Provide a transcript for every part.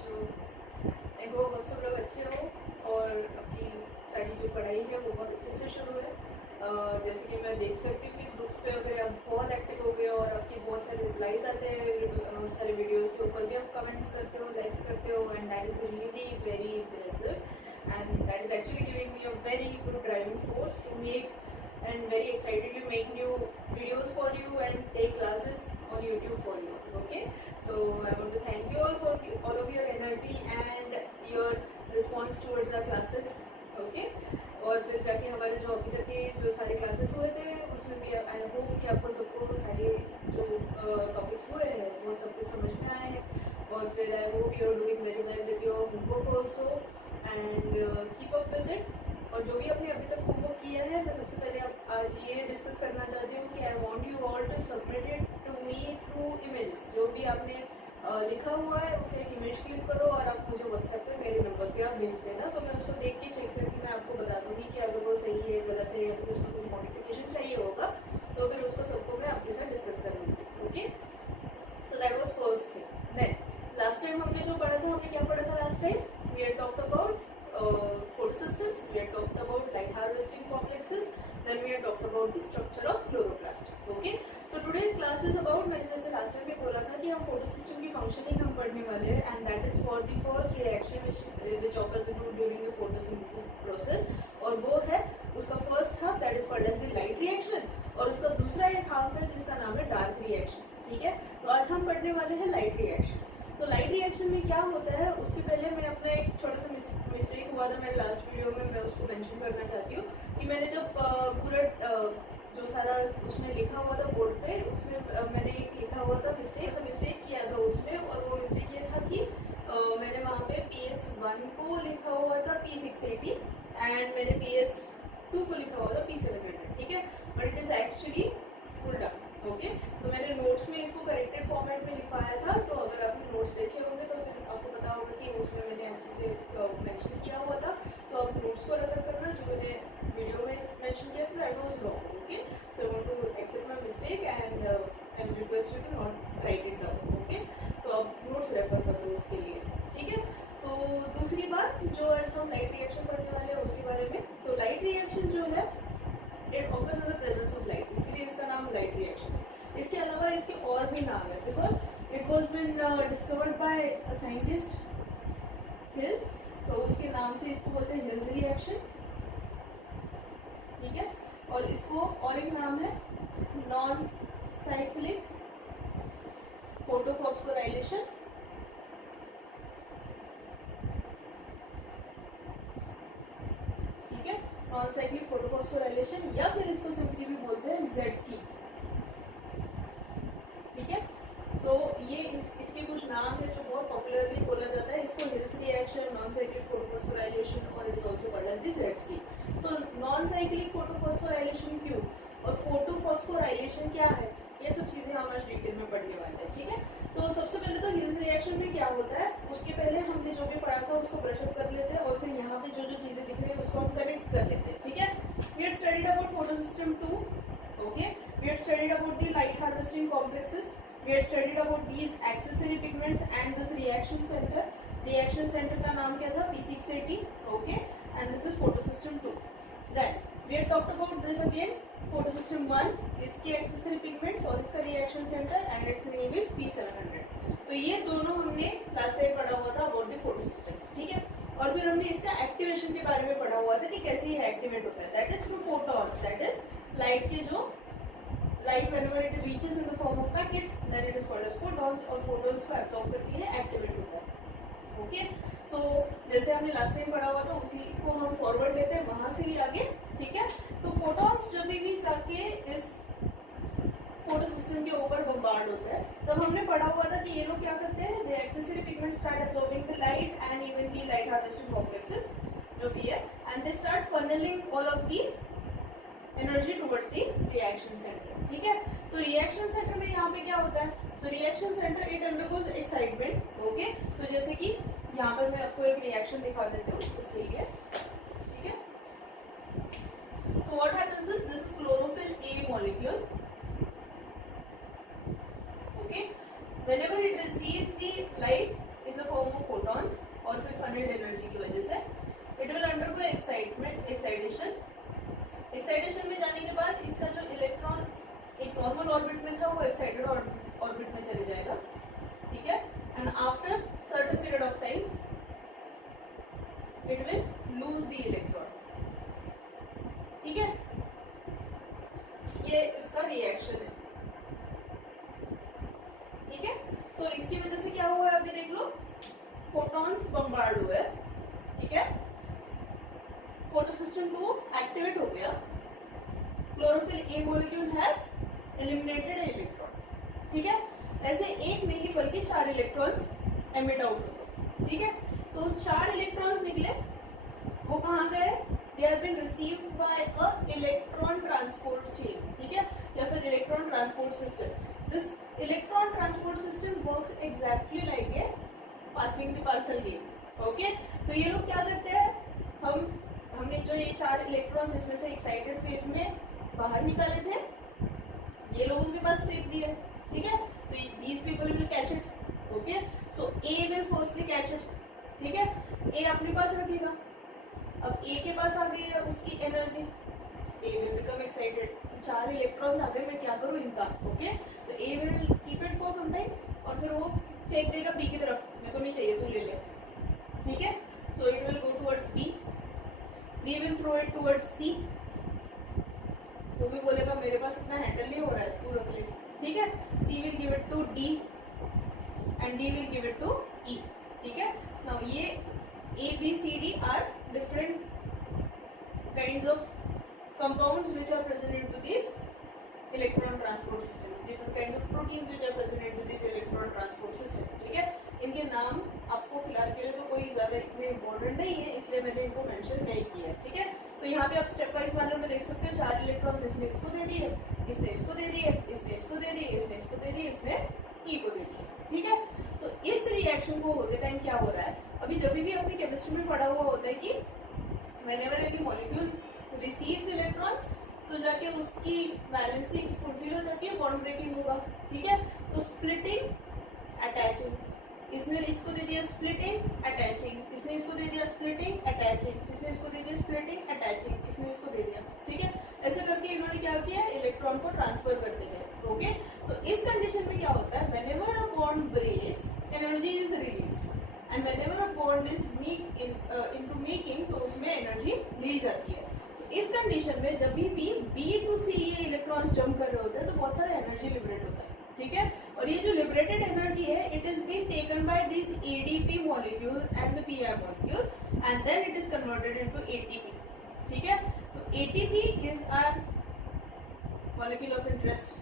बच्चों, I hope आप सब लोग अच्छे हो और आपकी सारी जो पढ़ाई है वो बहुत अच्छे से शुरू है। जैसे कि मैं देख सकती हूँ कि ग्रुप्स पे अगर आप बहुत एक्टिव हो गए और आपकी बहुत सारे रिप्लाईज आते हैं सारे वीडियोस के ऊपर भी आप कमेंट्स करते हो, लाइक्स करते हो, and that is really very impressive and that is actually giving me a very good driving force to make and very excitedly make new videos for you and take classes on YouTube for you. Okay, so I want to thank you all for all of your energy and your response towards the classes. Okay, और फिर जाके हमारे जो अभी तक के जो सारे क्लासेस हुए थे उसमें भी आई होप कि आपको सबको सारे जो टॉपिक्स हुए हैं वो सब कुछ समझ में आए हैं और फिर I hope you are doing very well with your homework also and keep up with it. और जो भी आपने अभी तक होमवर्क किया है मैं सबसे पहले आज ये डिस्कस करना चाहती हूँ कि I want you all to submit it to me through images. जो भी आपने लिखा हुआ है उससे एक इमेज क्लिक करो और आप मुझे व्हाट्सएप पे मेरे नंबर पे आप भेज देना, तो मैं उसको देख के चेक करके मैं आपको बता दूँगी कि अगर वो सही है, गलत है या फिर उसमें कुछ मॉडिफिकेशन चाहिए होगा तो फिर उसको सबको मैं आपके साथ डिस्कस कर लूँगी। Okay, so that was first thing. Then last time हमने जो पढ़ा था, हमने क्या पढ़ा था last time? We had talked about photosystems, we had talked about light harvesting complexes, then we had talked about the structure of chloroplast. Okay, so today's class is about, मैंने जैसे last time में बोला था कि हम photosystem की functioning हम पढ़ने वाले हैं and that is for the first reaction which occurs during the photosynthesis process, और वो है उसका first half that is called as the light reaction और उसका दूसरा एक half है जिसका नाम है dark reaction। ठीक है, तो आज हम पढ़ने वाले हैं light reaction। तो लाइट रिएक्शन में क्या होता है उसके पहले मैं अपना एक छोटा सा मिस्टेक हुआ था मेरे लास्ट वीडियो में, मैं उसको मेंशन करना चाहती हूँ कि मैंने जब पूरा जो सारा उसमें लिखा हुआ था बोर्ड पे उसमें मैंने एक लिखा हुआ था मिस्टेक किया था उसमें, और वो मिस्टेक ये था कि मैंने वहाँ पे PS1 को लिखा हुआ था P680 एंड मैंने PS2 को लिखा हुआ था P700। ठीक है, बट इट इज़ एक्चुअली उल्टा। ओके, तो मैंने नोट्स में इसको करेक्टेड फॉर्मेट में लिखवाया था, तो अगर आपने नोट्स देखे होंगे तो फिर आपको पता होगा कि उसमें मैंने अच्छे से मेंशन किया हुआ था, तो आप नोट्स को रेफर करना जो मैंने वीडियो में मेंशन किया था that was wrong. Okay, so I want to accept my mistake and I am request you to not write it down. Okay, तो आप नोट्स रेफर कर दो उसके लिए। ठीक है, तो दूसरी बात जो आज हम लाइट रिएक्शन पढ़ने वाले हैं उसके बारे में, तो लाइट रिएक्शन जो है it occurs in the presence of light, इसलिए इसका नाम लाइट रिएक्शन है। इसके अलावा इसके और भी नाम है because it was been discovered by a scientist Hill, तो उसके नाम से इसको बोलते हैं हिल्स रिएक्शन। ठीक है, और इसको और एक नाम है नॉन साइक्लिक फोटोफॉस्फोराइलेशन। ठीक है, नॉन साइक्लिक फोटोफॉस्फोराइलेशन या फिर इसको सिंपली भी बोलते हैं जेड्सकी। ठीक है, तो ये इसके कुछ नाम है जो बहुत पॉपुलरली बोला जाता है, इसको Hill's reaction, non cyclic photophosphorylation और it is also called as the Z scheme. तो नॉन साइक्लिक फोटोफॉस्फोराइलेशन क्यों और फोटोफॉस्फोराइलेशन क्या है, ये सब चीजें हम आज डिटेल में पढ़ने वाले हैं। ठीक है, तो सबसे पहले तो हिल्स रिएक्शन में क्या होता है उसके पहले हमने जो भी पढ़ा था उसको ब्रश अप कर लेते हैं और फिर यहाँ पे जो जो चीजें दिख रही है उसको हम कनेक्ट कर लेते हैं। ठीक है, we had studied about photosystem 2। Okay, we had studied about the light harvesting complexes, we had studied about these accessory pigments and this reaction center। reaction center का नाम क्या था? P680। okay, and this is photosystem 2। then we had talked about this again, photosystem 1 इसके accessory pigments और इसका reaction center and its name is P700। तो ये दोनों हमने लास्ट टाइम पढ़ा हुआ था about the photosystems। ठीक है, और फिर हमने इसका एक्टिवेशन के बारे में पढ़ा हुआ था कि कैसे ये एक्टिवेट होता है, that is through photons, that is light के जो light whenever it reaches in the form of packets then it is called as photons, और photons को absorb करती है, एक्टिवेट होता है। ओके, सो जैसे हमने लास्ट टाइम पढ़ा हुआ था उसी को हम फॉरवर्ड लेते हैं वहां से ही आगे। ठीक है, तो फोटॉन्स जब भी जाके इस फोटो सिस्टम के ऊपर बम्बार्ड होता है तब हमने पढ़ा हुआ था कि ये लोग क्या करते हैं, the accessory pigment start absorbing the light and even the light harvesting complexes जो भी है, and they start funnelling all of the energy towards the reaction centre. ठीक है, तो रिएक्शन सेंटर में यहाँ पे क्या होता है, so reaction centre it undergoes excitement. Okay, तो जैसे कि यहाँ पर मैं आपको एक रिएक्शन दिखा देती हूँ उसके लिए। ठीक है, so what happens is this is chlorophyll A molecule. Okay, whenever it receives the light in the form of photon undergo excitation. Excitation में जाने के बाद इसका जो इलेक्ट्रॉन एक नॉर्मल ऑर्बिट में था वो एक्साइटेड ऑर्बिट में चले जाएगा, ठीक है। And after certain period of time it will lose the electron, ठीक है। ये इसका रिएक्शन है, ठीक है। तो इसकी वजह से क्या हुआ है अभी देख लो, फोटॉन्स बम्बार्ड हुए, ठीक है। फोटोसिस्टम 2 एक्टिवेट हो गया, chlorophyll A molecule has eliminated electron, ठीक है। ऐसे एक नहीं बल्कि 4 इलेक्ट्रॉन्स एमिट आउट होते, ठीक है। तो 4 इलेक्ट्रॉन्स निकले, वो कहाँ गए, they are been received by a electron transport chain, ठीक है, या फिर electron transport system. This electron transport system works exactly like a passing the parcel game, okay. तो ये लोग क्या करते हैं, हमने जो ये 4 इलेक्ट्रॉन्स इसमें से एक्साइटेड फेज में बाहर निकाले थे, ये लोगों के पास फेंक दिए, ठीक है। तो these people will catch it, okay. So A will firstly catch it, ठीक है। ए अपने पास रखेगा, अब ए के पास आ गई है उसकी energy, A will become excited, 4 electrons आ गए, मैं क्या करूं इनका, ओके। तो A will keep it for some time और फिर वो फेंक देगा बी की तरफ, मेरे को नहीं चाहिए तू ले ले, ठीक है। So it will go towards B, B will throw it towards C, वो भी बोलेगा मेरे पास इतना हैंडल नहीं हो रहा है, तू रख ले, ठीक है। C will give it to D and D will give it to E, ठीक है। नाउ ये A B C D are different kinds of compounds which are present into this electron transport system, different kinds of proteins which are present into this electron transport system, ठीक है। इनके नाम आपको फिलहाल के लिए तो कोई ज्यादा इतने इम्पोर्टेंट नहीं है, इसलिए मैंने इनको मेंशन नहीं किया, ठीक है। तो यहाँ पे आप स्टेप वाइज वालों में देख सकते हो, 4 इलेक्ट्रॉन्स इसने इसको दे दिए, इसने इसको दे दिए, इसने इसको दे दिए, इसने इसको दे दिए, इसने ई को दे दिए, ठीक है। तो इस रिएक्शन को होते टाइम क्या हो रहा है, अभी जब भी आपने केमिस्ट्री में पढ़ा हुआ होता है कि whenever any molecule receives electrons तो जाके उसकी वैलेंसी फुलफिल हो जाती है, बॉन्ड ब्रेकिंग होगा, ठीक है। तो स्प्लिटिंग, अटैचिंग, इसने इसको दे दिया स्प्लिटिंग अटैचिंग, इसने इसको दे दिया स्प्लिटिंग अटैचिंग, इसने इसको दे दिया स्प्लिटिंग अटैचिंग, इसने इसको दे दिया, ठीक है। ऐसे करके इन्होंने क्या किया, इलेक्ट्रॉन को ट्रांसफर करते गए, ओके। तो इस कंडीशन में क्या होता है, whenever a bond breaks energy is released and whenever a bond is into making, तो उसमें एनर्जी ली जाती है। तो इस कंडीशन में जब भी बी टू सी ये इलेक्ट्रॉन्स जंप कर रहे होते हैं तो बहुत सारा एनर्जी लिबरेट होता है, ठीक है। और ये जो लिबरेटेड एनर्जी है, it is been taken by this ADP molecule and the Pi molecule and then it is converted into ATP, ठीक है। तो ATP is our molecule of interest,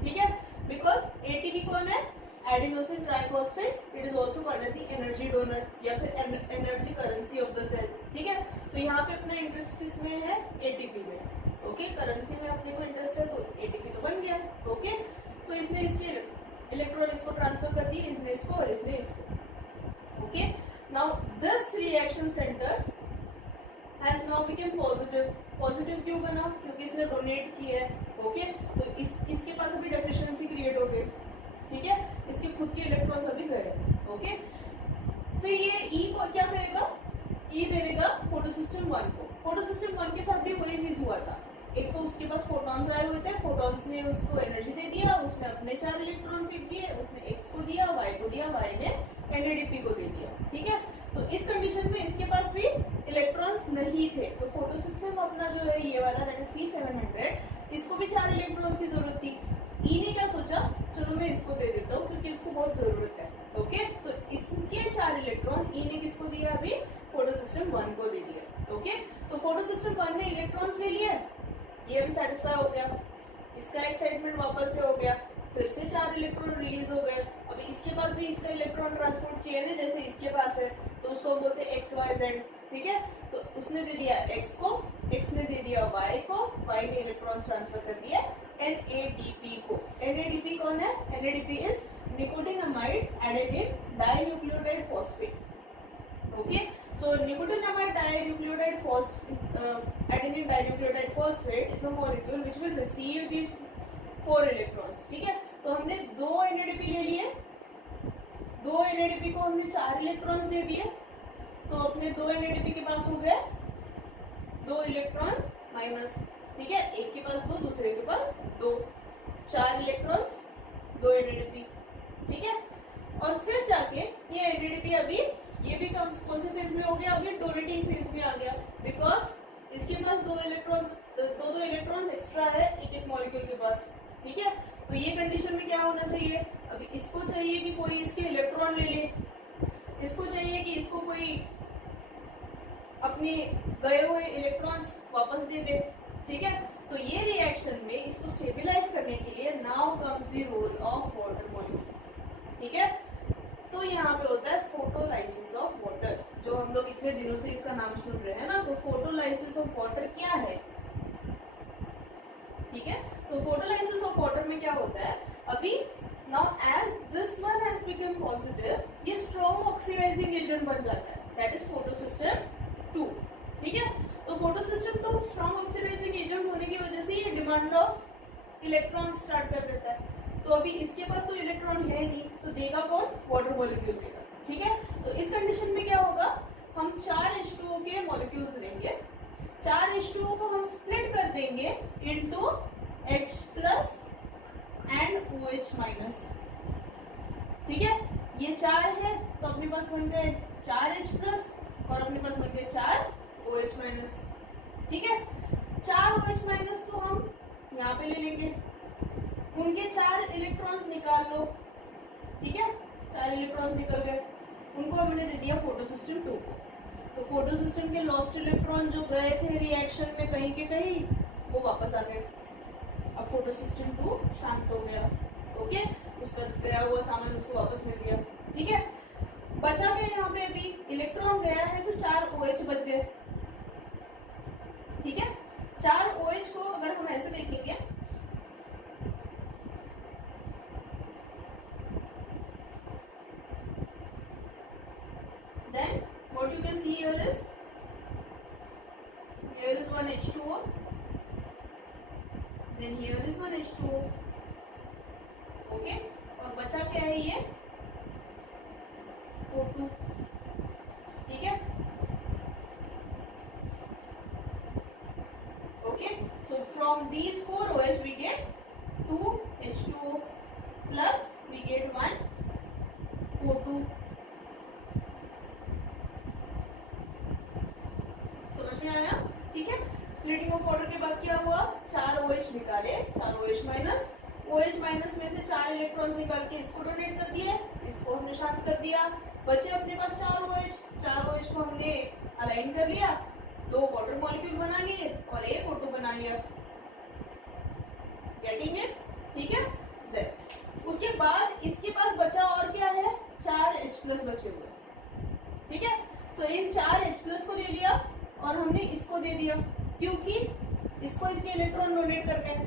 ठीक है, बिकॉज एटीपी कौन है, adenosine triphosphate, it is also called as the energy donor या फिर energy currency of the cell, ठीक है। तो यहाँ पे अपना इंटरेस्ट किस में है, एटीपी में, ओके। करेंसी में अपने को इंटरेस्ट है तो एटीपी तो बन गया, ओके। तो इसने इसके इलेक्ट्रॉन इसको ट्रांसफर कर दिए, इसने इसको और इसने इसको, okay. Now this reaction centre has now become positive. Positive क्यों बना, क्योंकि इसने डोनेट किया है, ओके। तो इसके पास अभी डेफिशिएंसी क्रिएट हो गई, ठीक है, इसके खुद के इलेक्ट्रॉन्स अभी गए, ओके। फिर ये ई को क्या करेगा, ई देगा फोटोसिस्टम 1 को। फोटोसिस्टम 1 के साथ भी वही चीज हुआ था, एक तो उसके पास फोटॉन्स आए हुए थे, फोटॉन्स ने उसको एनर्जी दे दिया, उसने अपने 4 इलेक्ट्रॉन फेंक दिए, उसने एक्स को दिया, वाई को दिया, वाई ने एनएडीपी को दे दिया, ठीक है। तो इस कंडीशन में इसके पास भी इलेक्ट्रॉन्स नहीं थे, तो फोटोसिस्टम अपना जो है ये वाला दैट इज P700, इसको भी 4 इलेक्ट्रॉन्स की जरूरत थी। ई ने क्या सोचा, चलो मैं इसको दे देता हूँ क्योंकि इसको बहुत जरूरत है, ओके। तो इसके 4 इलेक्ट्रॉन ई ने किसको दिया, अभी फोटोसिस्टम 1 को दे दिया, ओके। तो फोटोसिस्टम 1 ने इलेक्ट्रॉन्स ले लिए, ये भी सेटिस्फाई हो गया, इसका एक्साइटमेंट वापस से हो गया, फिर से 4 इलेक्ट्रॉन रिलीज हो गए। अभी इसके पास भी इसका इलेक्ट्रॉन ट्रांसपोर्ट चेन है जैसे इसके पास है, तो उसको हम बोलते हैं एक्स वाई जेड, ठीक है। तो उसने दे दिया एक्स को, एक्स ने दे दिया वाई को, वाई ने इलेक्ट्रॉन्स ट्रांसफर कर दिया एनएडीपी को। एनएडीपी कौन है, NADP is nicotinamide adenine dinucleotide phosphate, okay. So nicotinamide dinucleotide adenine dinucleotide phosphate is a molecule which will receive these 4 electrons, ठीक है। तो हमने 2 NADP ले लिए, 2 NADP को हमने 4 इलेक्ट्रॉन्स दे दिए, तो अपने 2 NADP के पास हो गए 2 इलेक्ट्रॉन माइनस, ठीक है, एक के पास 2, दूसरे के पास 2, 4 इलेक्ट्रॉन्स, 2 एनएडीपी, ठीक है। और फिर जाके ये एनएडीपी अभी ये भी कौन से फेज में हो गया, अभी डोनेटिंग फेज में आ गया, बिकॉज इसके पास 2 इलेक्ट्रॉन्स एक्स्ट्रा है एक मॉलिक्यूल के पास, ठीक है। तो ये कंडीशन में क्या होना चाहिए, अभी इसको चाहिए कि कोई इसके इलेक्ट्रॉन ले ले, इसको चाहिए कि इसको कोई अपने गए हुए इलेक्ट्रॉन्स वापस दे दे, ठीक है। तो ये रिएक्शन में इसको स्टेबलाइज करने के लिए now comes the role of water molecule, ठीक है। तो यहाँ पे होता है फोटोलाइसिस ऑफ वाटर, जो हम लोग इतने दिनों से इसका नाम सुन रहे हैं ना। तो फोटोलाइसिस ऑफ वाटर क्या है, ठीक है। तो फोटोलाइसिस ऑफ वाटर में क्या होता है, अभी now as this one has become positive, ये स्ट्रॉन्ग ऑक्सीडाइजिंग एजेंट बन जाता है, दैट इज फोटोसिस्टम 2, ठीक है। तो फोटोसिस्टम 2 स्ट्रॉन्ग ऑक्सीडाइजिंग एजेंट होने की वजह से ये डिमांड ऑफ इलेक्ट्रॉन स्टार्ट कर देता है। तो अभी इसके पास तो इलेक्ट्रॉन है नहीं, तो देगा कौन, वाटर मॉलिक्यूल देगा, ठीक है। तो इस कंडीशन में क्या होगा, हम 4 H2O के मॉलिक्यूल्स लेंगे, 4 H2O को हम स्प्लिट कर देंगे into H plus and OH minus, ठीक है। ये 4 है तो अपने पास बन गए 4 H प्लस और अपने पास बन गए 4 OH माइनस, ठीक है। 4 OH माइनस को हम यहाँ पे ले लेंगे, उनके 4 इलेक्ट्रॉन्स निकाल लो, ठीक है, 4 इलेक्ट्रॉन्स निकल गए, उनको हमने दे दिया फोटोसिस्टम 2 को। तो फोटोसिस्टम के लॉस्ट इलेक्ट्रॉन जो गए थे रिएक्शन में कहीं के कहीं, वो वापस आ गए। अब फोटोसिस्टम 2 शांत हो गया, ओके, उसका गया हुआ सामान उसको वापस मिल गया, ठीक है। बचा गया यहाँ पे अभी इलेक्ट्रॉन गया है तो 4 OH बच गए, ठीक है। 4 OH को अगर हम ऐसे देखेंगे, then what you can see here is one H2O, then here is one H2O, okay. और बचा क्या है, ये O2, ठीक है, okay. So from these 4 OH we get 2 H2O plus we get 1 O2, समझ में आया, ठीक है। स्प्लिटिंग ऑफ वाटर के बाद क्या हुआ, 4 OH निकाले, 4 OH माइनस, OH माइनस में से 4 इलेक्ट्रॉन्स निकाल के इसको डोनेट कर दिए, इसको हमने शांत कर दिया, बचे अपने पास 4 OH को हमने अलाइन कर लिया, 2 वाटर मॉलिक्यूल बना लिए और एक O2 बना लिया, गेटिंग इट, ठीक है। देन उसके बाद इसके पास बचा और क्या है, 4 H प्लस बचे हुए, ठीक है। सो इन 4 H प्लस को ले लिया और हमने इसको दे दिया, क्योंकि इसको इसके इलेक्ट्रॉन डोनेट करने हैं,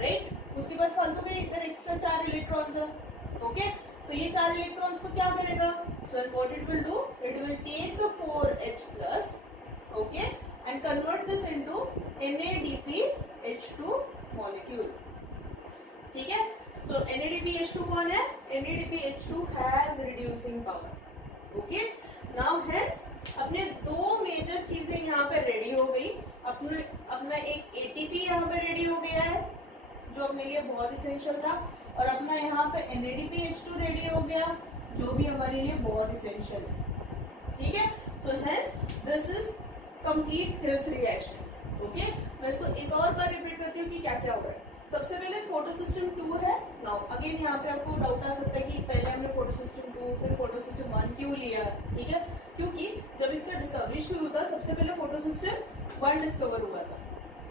राइट। उसके पास फालतू में इधर एक्स्ट्रा 4 इलेक्ट्रॉन्स है, ओके। तो ये 4 इलेक्ट्रॉन्स को क्या करेगा, so what it will do, it will take the 4H plus, okay, and convert this into NADPH2 molecule, ठीक है। सो NADPH2 कौन है, NADPH2 has reducing power, okay. Now hence अपने 2 मेजर चीजें यहाँ पे रेडी हो गई, अपना एक ATP यहाँ पे रेडी हो गया है जो अपने लिए बहुत इसेंशियल था, और अपना यहाँ पे NADPH2 रेडी हो गया जो भी हमारे लिए बहुत इसेंशियल है, ठीक है। So hence this is complete hills reaction, okay. मैं इसको एक और बार रिपीट करती हूँ कि क्या क्या हो रहा है। सबसे पहले फोटोसिस्टम 2 है, नाउ अगेन यहाँ पे आपको डाउट आ सकता है कि पहले हमने फोटोसिस्टम 2 फिर फोटोसिस्टम 1 क्यों लिया, ठीक है। क्योंकि जब इसका डिस्कवरी शुरू हुआ सबसे पहले फोटोसिस्टम 1 डिस्कवर हुआ था,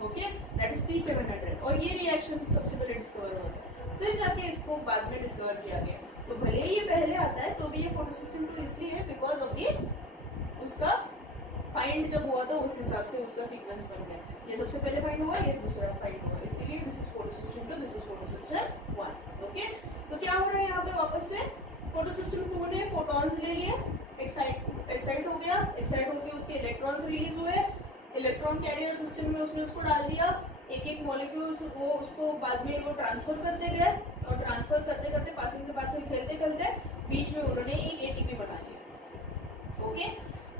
ओके, दैट इज P700, और ये रिएक्शन सबसे पहले डिस्कवर हुआ था, फिर जाके इसको बाद में डिस्कवर किया गया। तो भले ही ये पहले आता है तो भी ये फोटोसिस्टम 2 इसलिए है बिकॉज ऑफ दी उसका फाइंड जब हुआ था उस हिसाब से उसका सीक्वेंस बन गया, ये सबसे पहले फाइंड हुआ, ये दूसरा फाइंड हुआ, इसीलिए this is photosystem 2, this is photosystem 1, okay. तो क्या हो रहा है यहाँ पे, वापस से फोटोसिस्टम 2 ने फोटॉन्स ले लिए, एक्साइट हो गया, एक्साइट होकर उसके इलेक्ट्रॉन्स रिलीज हुए, इलेक्ट्रॉन कैरियर सिस्टम में उसने उसको डाल दिया, एक मॉलिक्यूल वो उसको बाद में वो ट्रांसफर करते गए, और ट्रांसफर करते करते पासिंग के पासिंग खेलते खेलते बीच में उन्होंने एक ATP बना लिया, ओके।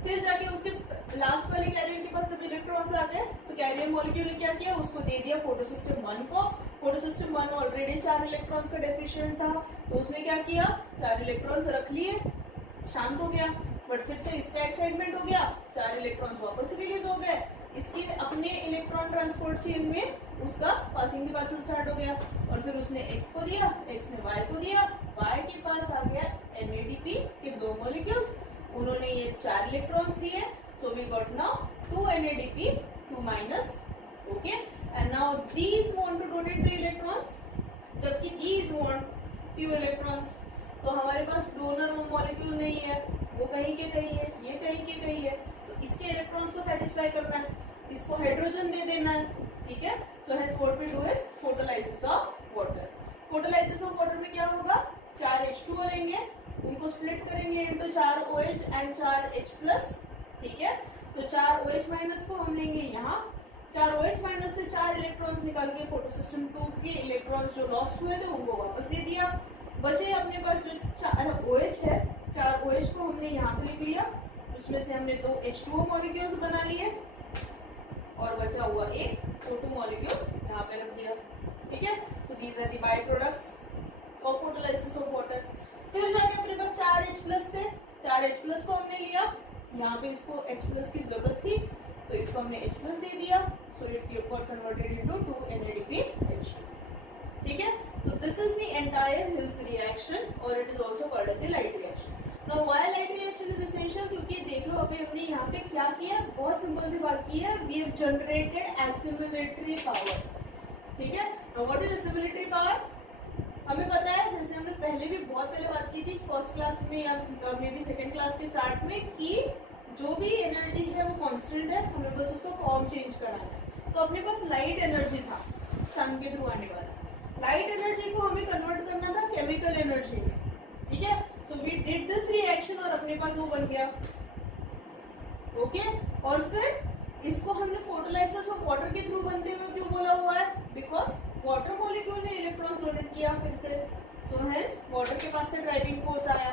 फिर जाके उसके लास्ट वाले कैरियर के पास जब इलेक्ट्रॉन्स आते हैं कैरियर मॉलिक्यूल ने क्या किया, उसको दे दिया फोटोसिस्टम 1 को। फोटोसिस्टम 1 ऑलरेडी 4 इलेक्ट्रॉन्स का डेफिशिएंट था, तो उसने क्या किया, 4 इलेक्ट्रॉन्स रख लिए, शांत हो गया। बट फिर से इसका एक्साइटमेंट हो गया, 4 इलेक्ट्रॉन्स वापस रिलीज हो गए। इसके अपने इलेक्ट्रॉन ट्रांसपोर्ट चेन में उसका पासिंग के पासिंग स्टार्ट हो गया, और फिर उसने x को दिया, x ने y को दिया, y के पास आ गया NADP के 2 मॉलिक्यूल्स, उन्होंने ये 4 इलेक्ट्रॉन्स दिए। So we got now 2 NADP 2 minus, okay. And now these want to donate the electrons, जबकि दीज वांट फ्यू इलेक्ट्रॉन्स। तो हमारे पास डोनर मॉलिक्यूल नहीं है, वो कहीं के कहीं है, ये कहीं के कहीं है, तो इसके इलेक्ट्रॉन्स को सेटिस्फाई करना है, इसको हाइड्रोजन दे देना है, ठीक है। So hence what we do is photolysis of water. Photolysis of water में क्या होगा, 4 H2O लेंगे, उनको स्प्लिट करेंगे इनटू 4 OH एंड 4 H+, ठीक है। तो 4 OH माइनस को हम लेंगे यहाँ, 4 OH माइनस से 4 इलेक्ट्रॉन्स निकाल के फोटोसिस्टम 2 के इलेक्ट्रॉन्स जो लॉस्ट हुए थे उनको वापस दे दिया। बचे अपने पास जो 4 OH है, 4 OH को हमने यहाँ पे लिख लिया, उसमें से हमने 2 H2O मॉलिक्यूल्स बना लिए, और बचा हुआ एक O2 मॉलिक्यूल यहाँ पे रख दिया, ठीक है। So these are the by products of photolysis of water. फिर जाके अपने पास 4 H+ थे, 4 H+ को हमने लिया, यहाँ पे इसको H+ की जरूरत थी, तो इसको हमने H+ दे दिया। So it got converted into 2 NADP H2, ठीक है। So this is the entire Hill's reaction, और it is also called as the light reaction. Now why light reaction is essential, क्योंकि देख लो अभी हमने यहाँ पे क्या किया, बहुत सिंपल सी बात की है, we have generated assimilatory power, ठीक है। Now what is assimilatory power, हमें पता है, जैसे हमने पहले भी बहुत पहले बात की थी फर्स्ट क्लास में या मे बी सेकेंड क्लास के स्टार्ट में, कि जो भी एनर्जी है वो कांस्टेंट है, हमें बस उसको फॉर्म चेंज कराना है। तो अपने पास लाइट एनर्जी था, सन के थ्रू आने वाला, लाइट एनर्जी को हमें कन्वर्ट करना था केमिकल एनर्जी में, ठीक है। So we did this reaction और अपने पास वो बन गया, ओके। और फिर इसको हमने फोटोलाइसिस ऑफ वाटर के थ्रू बनते हुए क्यों बोला हुआ है, बिकॉज वाटर मॉलिक्यूल ने इलेक्ट्रॉन डोनेट किया फिर से, सो हेंस वाटर के पास से ड्राइविंग फोर्स आया,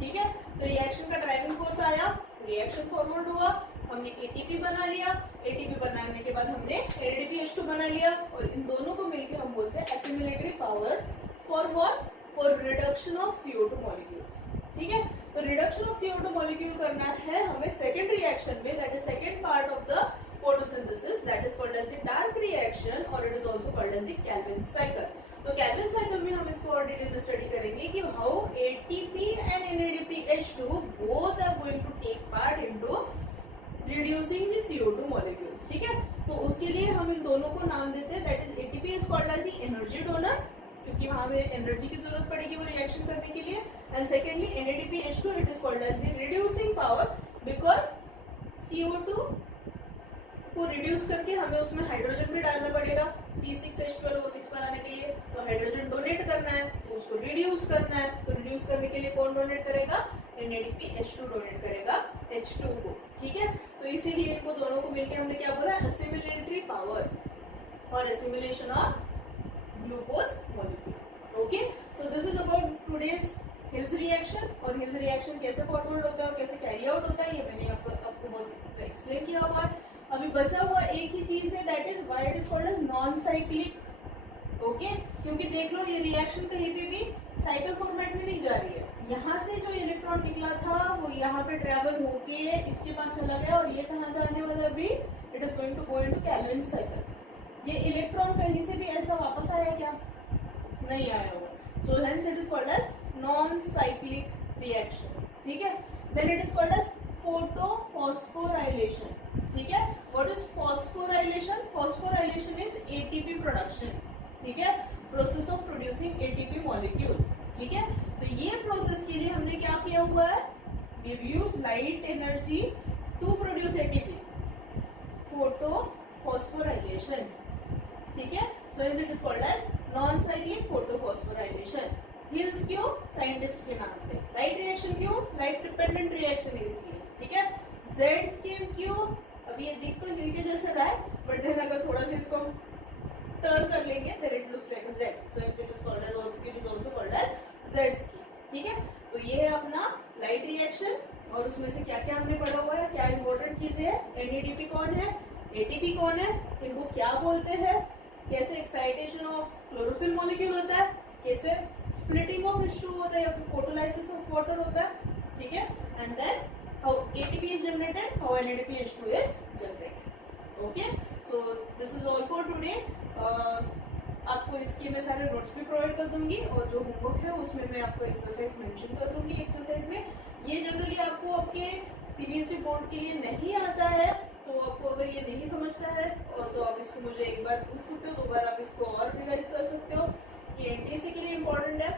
ठीक है। तो रिएक्शन का ड्राइविंग फोर्स आया, रिएक्शन फॉरवर्ड हुआ, हमने ATP बना लिया, ATP बनाने के बाद हमने NADPH2 बना लिया, और इन दोनों को मिलकर हम बोलते हैं assimilatory power for what, for reduction of CO2 molecules, ठीक है। तो रिडक्शन ऑफ CO2 मॉलिक्यूल करना है हमें सेकंड रिएक्शन में, that is second part of the photosynthesis, that is called as the dark reaction, or it is also called as the Calvin cycle. तो Calvin cycle में हम इसको और detail में स्टडी करेंगे कि how ATP and NADPH2 both are going to take part into reducing the CO2 molecules, ठीक है। तो उसके लिए हम इन दोनों को नाम देते हैं, that is ATP is called as the energy donor, क्योंकि वहाँ हमें एनर्जी की जरूरत पड़ेगी वो रिएक्शन करने के लिए, and secondly NADPH2 it is called as the reducing power, because CO2 को रिड्यूस करके हमें उसमें हाइड्रोजन भी डालना पड़ेगा, C6H12O6 बनाने के लिए, तो हाइड्रोजन डोनेट करना है, तो उसको रिड्यूस करना है, तो रिड्यूस करने के लिए कौन डोनेट करेगा, NADPH2 डोनेट करेगा H2 को, ठीक है। तो इसीलिए इनको दोनों को मिलकर हमने क्या बोला, एसिमिलेटरी पावर और assimilation of glucose molecule, okay. So this is about today's hills reaction, और हिल्स रिएक्शन कैसे फॉरवर्ड होता है, कैसे कैरी आउट होता है, ये मैंने आपको बहुत एक्सप्लेन किया हुआ है। अभी बचा हुआ एक ही चीज है, that is why it is called as non cyclic, okay. क्योंकि देख लो ये रिएक्शन कहीं पे भी साइकिल फॉर्मेट में नहीं जा रही है, यहाँ से जो इलेक्ट्रॉन निकला था वो यहाँ पे ट्रेवल होके इसके पास चला गया, और ये कहाँ जाने वाला अभी, it is going to go into Calvin cycle. ये इलेक्ट्रॉन कहीं से भी ऐसा वापस आया क्या, नहीं आया होगा, so hence it is called as non cyclic reaction, ठीक है। Then it is called as photophosphorylation, ठीक है। What is phosphorylation, phosphorylation is ATP production, ठीक है, process of producing ATP molecule, ठीक है। तो ये प्रोसेस के लिए हमने क्या किया हुआ है, we use light energy to produce ATP, photophosphorylation, ठीक है। So it is called as non cyclic photophosphorylation. Hill's क्यों, साइंटिस्ट के नाम से। लाइट रिएक्शन क्यों, लाइट डिपेंडेंट रिएक्शन है इसलिए, ठीक है। जेड स्कीम क्यों, अभी ये दिख तो हिल के जैसा रहा है, बट देन अगर थोड़ा सा इसको हम टर्न कर लेंगे then it looks like a Z, so it is called as, it is also called as Z scheme, ठीक है। तो ये है अपना लाइट रिएक्शन, और उसमें से क्या क्या हमने पढ़ा हुआ है, क्या इंपॉर्टेंट चीजें है, NADP कौन है, एटीपी कौन है, इनको क्या बोलते हैं, कैसे एक्साइटेशन ऑफ क्लोरोफिल मॉलिक्यूल होता है, कैसे स्प्लिटिंग ऑफ H2 होता है या फिर फोटोलाइसिस ऑफ वाटर होता है, ठीक है, and then how ATP is generated, how NADPH2 is generated. Okay, so this is all for today. आपको इसके मैं सारे नोट्स भी प्रोवाइड कर दूंगी और जो होमवर्क है उसमें मैं आपको एक्सरसाइज मेंशन कर दूंगी. एक्सरसाइज में ये जनरली आपको आपके CBSE बोर्ड के लिए नहीं आता है, तो आपको अगर ये नहीं समझता है और तो आप इसको मुझे एक बार पूछ सकते हो, 2 बार आप इसको और रिवाइज कर सकते हो. ये NTSC के लिए इम्पोर्टेंट है,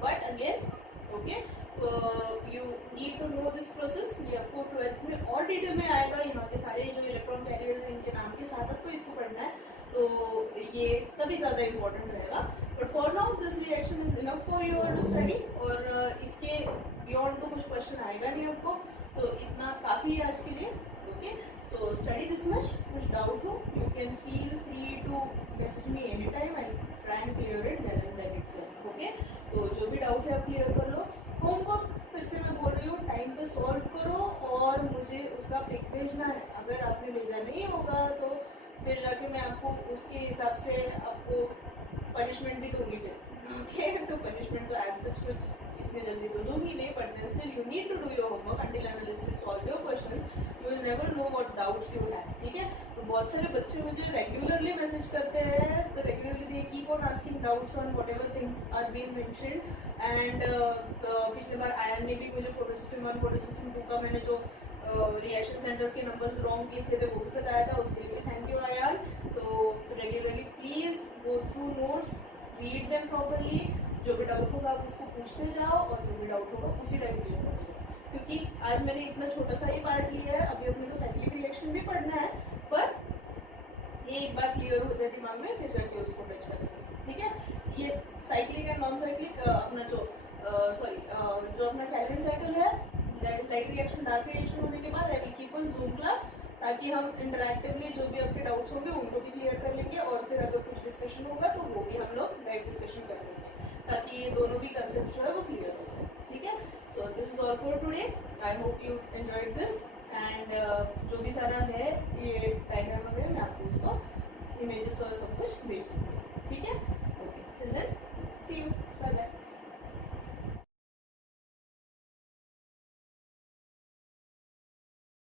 but again okay you need to know this process. ये आपको 12th में और डिटेल में आएगा. यहाँ के सारे जो इलेक्ट्रॉन कैरियर्स इनके नाम के साथ आपको इसको पढ़ना है, तो ये तभी ज़्यादा इम्पोर्टेंट रहेगा. But for now this reaction is enough for you all to study. और इसके बियॉन्ड तो कुछ क्वेश्चन आएगा नहीं आपको, तो इतना काफ़ी है आज के लिए. Okay, so study this much. कुछ डाउट हो you can feel free to message me any time. I try and clear it then and then itself. Okay, तो जो भी डाउट है आप क्लियर कर लो. होमवर्क फिर से मैं बोल रही हूँ, टाइम पे सॉल्व करो और मुझे उसका पिक भेजना है. अगर आपने भेजा नहीं होगा तो फिर जाके मैं आपको उसके हिसाब से आपको पनिशमेंट भी दूंगी फिर. ओके, तो पनिशमेंट तो एज सच कुछ इतने जल्दी तो दूंगी नहीं, but then still you need to do your homework until and unless you solve your questions. You will never know what doubts you have. ठीक है, तो बहुत सारे बच्चे मुझे रेगुलरली मैसेज करते हैं, तो regularly they keep on asking doubts on whatever things are being mentioned. And पिछले बार आयन ने भी मुझे फोटो सिस्टम 1 फोटो सिस्टम 2 का मैंने जो रिएक्शन सेंटर्स के नंबर्स रॉन्ग लिखे थे वो भी बताया था. उसके लिए थैंक यू आयन. तो regularly please go through notes, read them properly. जो भी डाउट होगा आप उसको पूछते जाओ और जो भी डाउट होगा उसी टाइम क्लियर कर लो. क्योंकि आज मैंने इतना छोटा सा ही पार्ट लिया है, अभी अपने को साइक्लिक रिएक्शन भी पढ़ना है, पर ये एक बार क्लियर हो जाए दिमाग में फिर जाके उसको टच करेंगे. ठीक है, ये साइक्लिक एंड नॉन साइक्लिक अपना जो जो अपना कैल्विन साइकिल है, that is light reaction dark reaction होने के बाद I will keep on zoom class, ताकि हम इंटरैक्टिवली जो भी आपके डाउट्स होंगे उनको भी क्लियर कर लेंगे और फिर अगर कुछ डिस्कशन होगा तो वो भी हम लोग लाइव डिस्कशन कर लेंगे, ताकि ये दोनों भी कंसेप्ट जो है वो क्लियर हो जाए. ठीक है, so this is all for today. I hope you enjoyed this. And जो भी सारा है ये डायग्राम वगैरह मैं आपको उसको इमेजेस और सब कुछ भेज दूँगी. ठीक है, okay, till then see you.